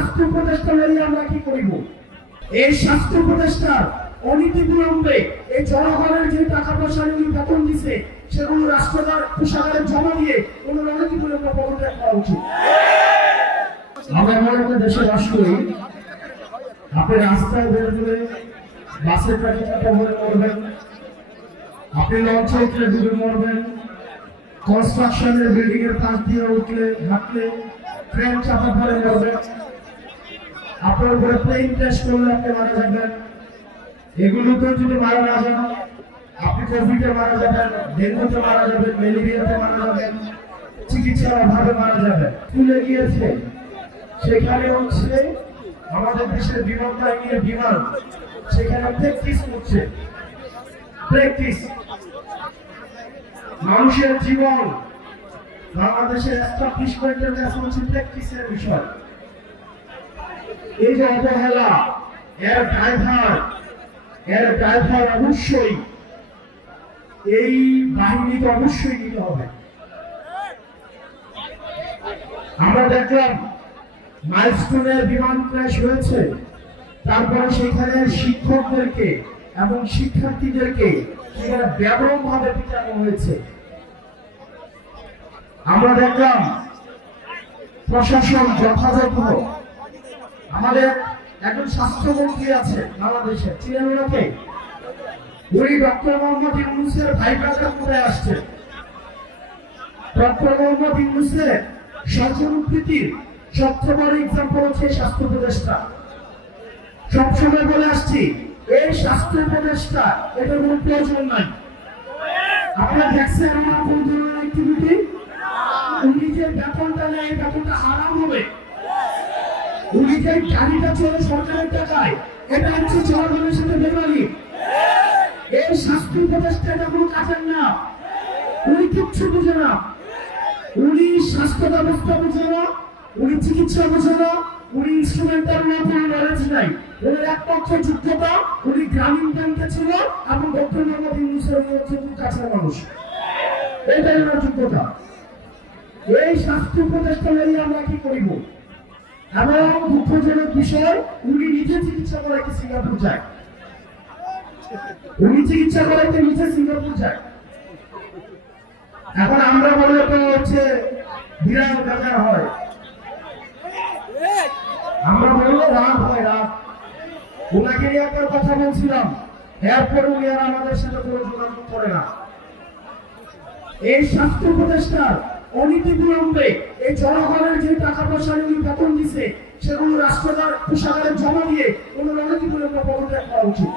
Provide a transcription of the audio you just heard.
স্বাস্থ্য উপদেষ্টা লইয়া আমরা কি করিব? এই স্বাস্থ্য উপদেষ্টার অনীতি বিলম্বে এই জনগণের যে টাকা পয়সা উনি বেতন দিছে সেগুলো রাষ্ট্রদার কোষাগারে জমা দিয়ে কোন অনীতি বিলম্বে পদত্যাগ করা উচিত। আমরা মনে দেশে বাস করি, আপনি রাস্তায় বেরোলে বাসের ট্রাফিকে কবরে মরবেন, আপনি লঞ্চে উঠলে ডুবে মরবেন, কনস্ট্রাকশনের বিল্ডিং এর পাশ দিয়ে উঠলে হাঁটলে ট্রেন চাপা পড়ে মরবেন, আপনার উপরে প্লেন ক্র্যাশ করলে আপনি মারা যাবেন। এগুলোতে যদি মারা না যান, আপনি কোভিডে মারা যাবেন, ডেঙ্গুতে মারা যাবেন, ম্যালেরিয়াতে মারা যাবেন, চিকিৎসার অভাবে মারা যাবেন। খুলে গিয়েছে সেখানে হচ্ছে আমাদের দেশের বিমান বাহিনীর বিমান সেখানে প্র্যাকটিস করছে, প্র্যাকটিস। মানুষের জীবন বাংলাদেশের এস্টাবলিশমেন্টের কাছে হচ্ছে প্র্যাকটিসের বিষয়। এই যে অবহেলা, এর ড্রাইভার অবশ্যই এই বাহিনীকে অবশ্যই নিতে হবে। আমরা দেখলাম মাইলস্টোনের বিমান ক্র্যাশ হয়েছে, তারপরে সেখানে শিক্ষকদেরকে এবং শিক্ষার্থীদেরকে সেখানে ব্যাপক ভাবে পিটানো হয়েছে। আমরা দেখলাম প্রশাসন যথাযথ, আমাদের একজন স্বাস্থ্যমন্ত্রী আছে বাংলাদেশে, চিনেন ওনাকে? উনি ডক্টর মোহাম্মদ ইউনূসের ভাই ব্রাদার কোথায় আসছে? ডক্টর মোহাম্মদ ইউনূসের সর্বপ্রীতির সবচেয়ে বড় এক্সাম্পল হচ্ছে স্বাস্থ্য উপদেষ্টা। সবসময় বলে আসছি এই স্বাস্থ্য উপদেষ্টা এটার কোনো প্রয়োজন নাই। আপনারা দেখছেন আমার কোন ধরনের অ্যাক্টিভিটি? উনি যে বেতনটা নেয় বেতনটা হারাম হবে। উনি যে গাড়িটা চলে সরকারের টাকায়, এটা হচ্ছে জনগণের সাথে বেমানি। এই স্বাস্থ্য উপদেষ্টাটা কোনো কাজের না, উনি কিচ্ছু বুঝে না। উনি স্বাস্থ্য ব্যবস্থা বুঝে না, উনি চিকিৎসা বুঝে না, উনি ইনস্ট্রুমেন্টাল না, কোনো নলেজ নাই। ওনার একমাত্র যোগ্যতা উনি গ্রামীণ ব্যাংকে ছিল এবং ডক্টর মোহাম্মদ ইউনূসের হচ্ছে কাছের মানুষ, এটাই ওনার যোগ্যতা। এই স্বাস্থ্য উপদেষ্টা লইয়া আমরা কি করিব? এমন দুঃখজনক বিষয়, উনি নিজে চিকিৎসা করাইতে সিঙ্গাপুর যায়, উনি চিকিৎসা করাইতে নিজে সিঙ্গাপুর যায়। এখন আমরা বলে তো হচ্ছে বিরাট ব্যাপার হয়, আমরা বললে রাগ হয়, রাগ। ওনাকে নিয়ে একটা কথা বলছিলাম, এরপর উনি আর আমাদের সাথে কোনো যোগাযোগ করে না। এই স্বাস্থ্য উপদেষ্টার অনীতি বিলম্বে এই জনগণের যে টাকা পয়সা উনি বেতন দিছে সেগুলো রাষ্ট্রদার কোষাগারে জমা দিয়ে কোন অনীতি বিলম্বে পদত্যাগ করা উচিত।